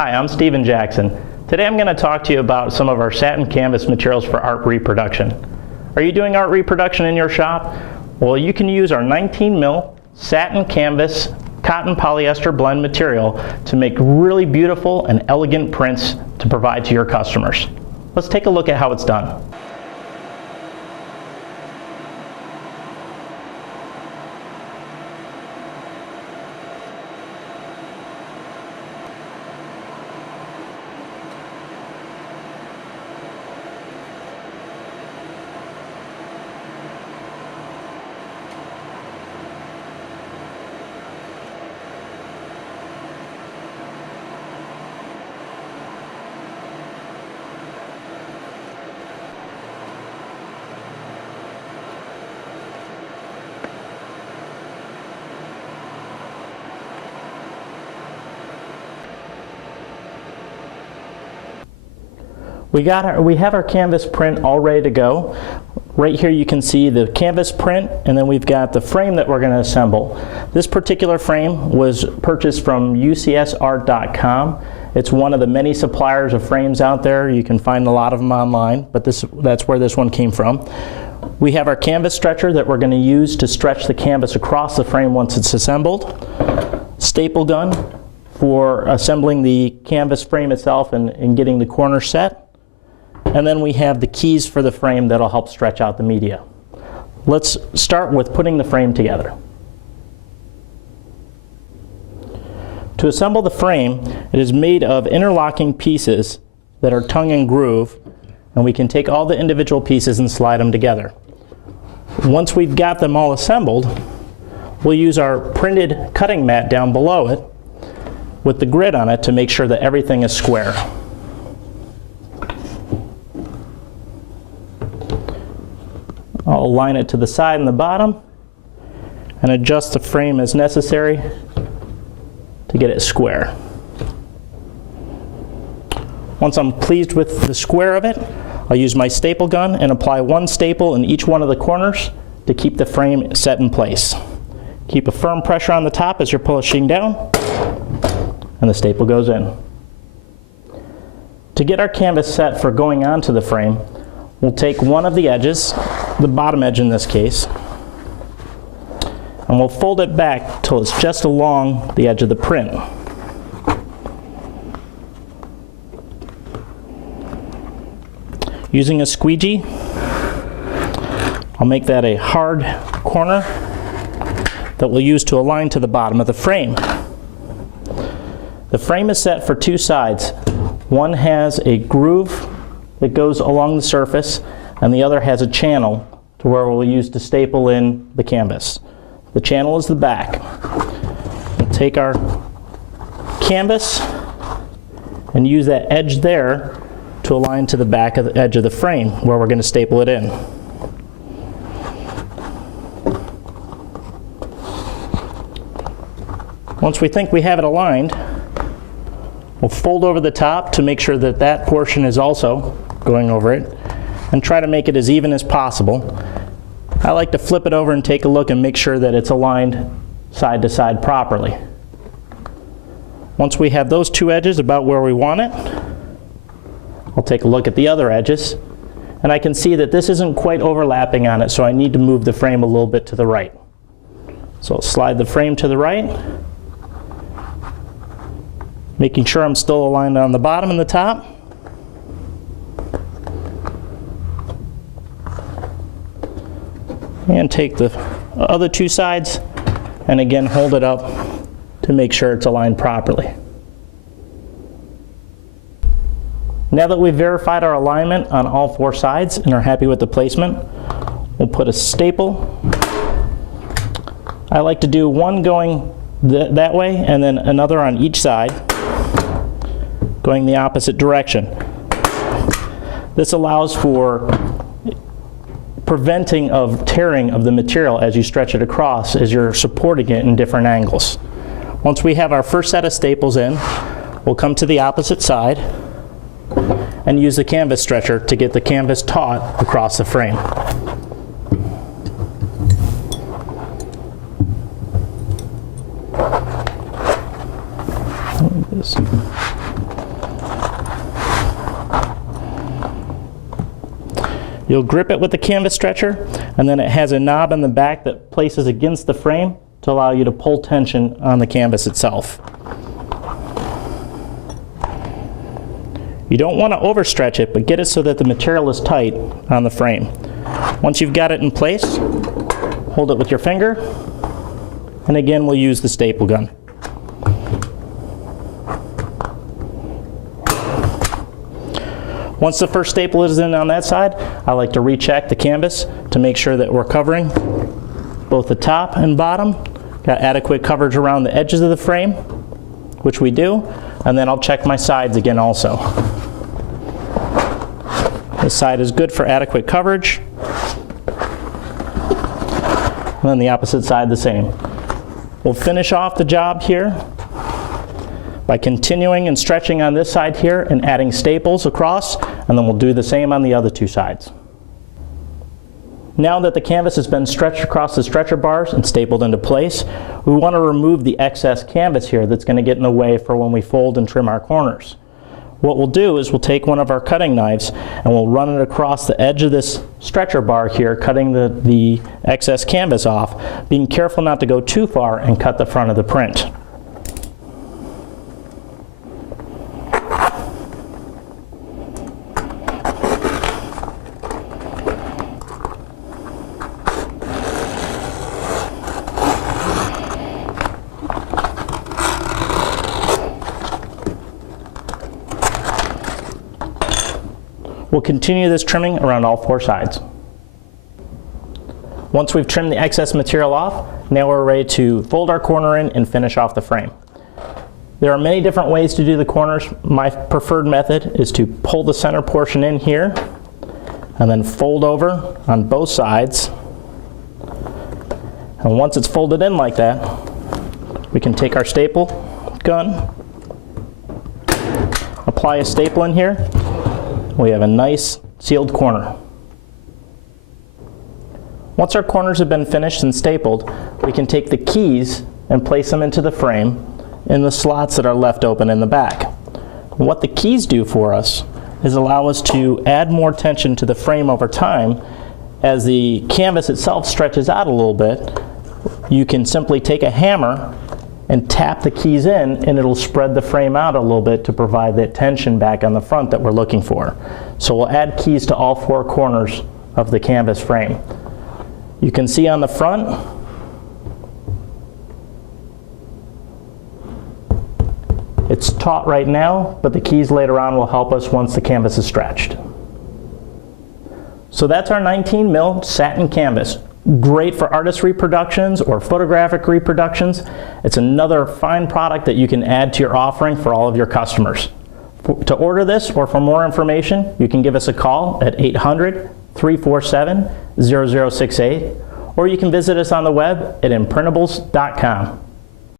Hi, I'm Steven Jackson. Today I'm going to talk to you about some of our satin canvas materials for art reproduction. Are you doing art reproduction in your shop? Well, you can use our 19 mil satin canvas cotton polyester blend material to make really beautiful and elegant prints to provide to your customers. Let's take a look at how it's done. We have our canvas print all ready to go. Right here you can see the canvas print, and then we've got the frame that we're going to assemble. This particular frame was purchased from ucsart.com. It's one of the many suppliers of frames out there. You can find a lot of them online, but that's where this one came from. We have our canvas stretcher that we're going to use to stretch the canvas across the frame once it's assembled. Staple gun for assembling the canvas frame itself and getting the corner set. And then we have the keys for the frame that'll help stretch out the media. Let's start with putting the frame together. To assemble the frame, it is made of interlocking pieces that are tongue and groove, and we can take all the individual pieces and slide them together. Once we've got them all assembled, we'll use our printed cutting mat down below it with the grid on it to make sure that everything is square. I'll align it to the side and the bottom and adjust the frame as necessary to get it square. Once I'm pleased with the square of it, I'll use my staple gun and apply one staple in each one of the corners to keep the frame set in place. Keep a firm pressure on the top as you're pushing down, and the staple goes in. To get our canvas set for going onto the frame, we'll take one of the edges, the bottom edge in this case, and we'll fold it back till it's just along the edge of the print. Using a squeegee, I'll make that a hard corner that we'll use to align to the bottom of the frame. The frame is set for two sides. One has a groove that goes along the surface, and the other has a channel to where we'll use to staple in the canvas. The channel is the back. We'll take our canvas and use that edge there to align to the back of the edge of the frame where we're going to staple it in. Once we think we have it aligned, we'll fold over the top to make sure that that portion is also going over it, and try to make it as even as possible. I like to flip it over and take a look and make sure that it's aligned side to side properly. Once we have those two edges about where we want it, I'll take a look at the other edges, and I can see that this isn't quite overlapping on it, so I need to move the frame a little bit to the right. So I'll slide the frame to the right, making sure I'm still aligned on the bottom and the top. And take the other two sides and again hold it up to make sure it's aligned properly. Now that we've verified our alignment on all four sides and are happy with the placement, we'll put a staple. I like to do one going that way and then another on each side, going the opposite direction. This allows for preventing of tearing of the material as you stretch it across as you're supporting it in different angles. Once we have our first set of staples in, we'll come to the opposite side and use the canvas stretcher to get the canvas taut across the frame. Like this. You'll grip it with the canvas stretcher, and then it has a knob in the back that places against the frame to allow you to pull tension on the canvas itself. You don't want to overstretch it, but get it so that the material is tight on the frame. Once you've got it in place, hold it with your finger, and again we'll use the staple gun. Once the first staple is in on that side, I like to recheck the canvas to make sure that we're covering both the top and bottom, got adequate coverage around the edges of the frame, which we do, and then I'll check my sides again also. This side is good for adequate coverage, and then the opposite side the same. We'll finish off the job here by continuing and stretching on this side here and adding staples across, and then we'll do the same on the other two sides. Now that the canvas has been stretched across the stretcher bars and stapled into place, we want to remove the excess canvas here that's going to get in the way for when we fold and trim our corners. What we'll do is we'll take one of our cutting knives and we'll run it across the edge of this stretcher bar here, cutting the excess canvas off, being careful not to go too far and cut the front of the print. We'll continue this trimming around all four sides. Once we've trimmed the excess material off, now we're ready to fold our corner in and finish off the frame. There are many different ways to do the corners. My preferred method is to pull the center portion in here and then fold over on both sides. And once it's folded in like that, we can take our staple gun, apply a staple in here. We have a nice sealed corner. Once our corners have been finished and stapled, we can take the keys and place them into the frame in the slots that are left open in the back. And what the keys do for us is allow us to add more tension to the frame over time. As the canvas itself stretches out a little bit, you can simply take a hammer and tap the keys in, and it'll spread the frame out a little bit to provide that tension back on the front that we're looking for. So we'll add keys to all four corners of the canvas frame. You can see on the front, it's taut right now, but the keys later on will help us once the canvas is stretched. So that's our 19 mil satin canvas. Great for artist reproductions or photographic reproductions. It's another fine product that you can add to your offering for all of your customers. To order this or for more information, you can give us a call at 800-347-0068, or you can visit us on the web at imprintables.com.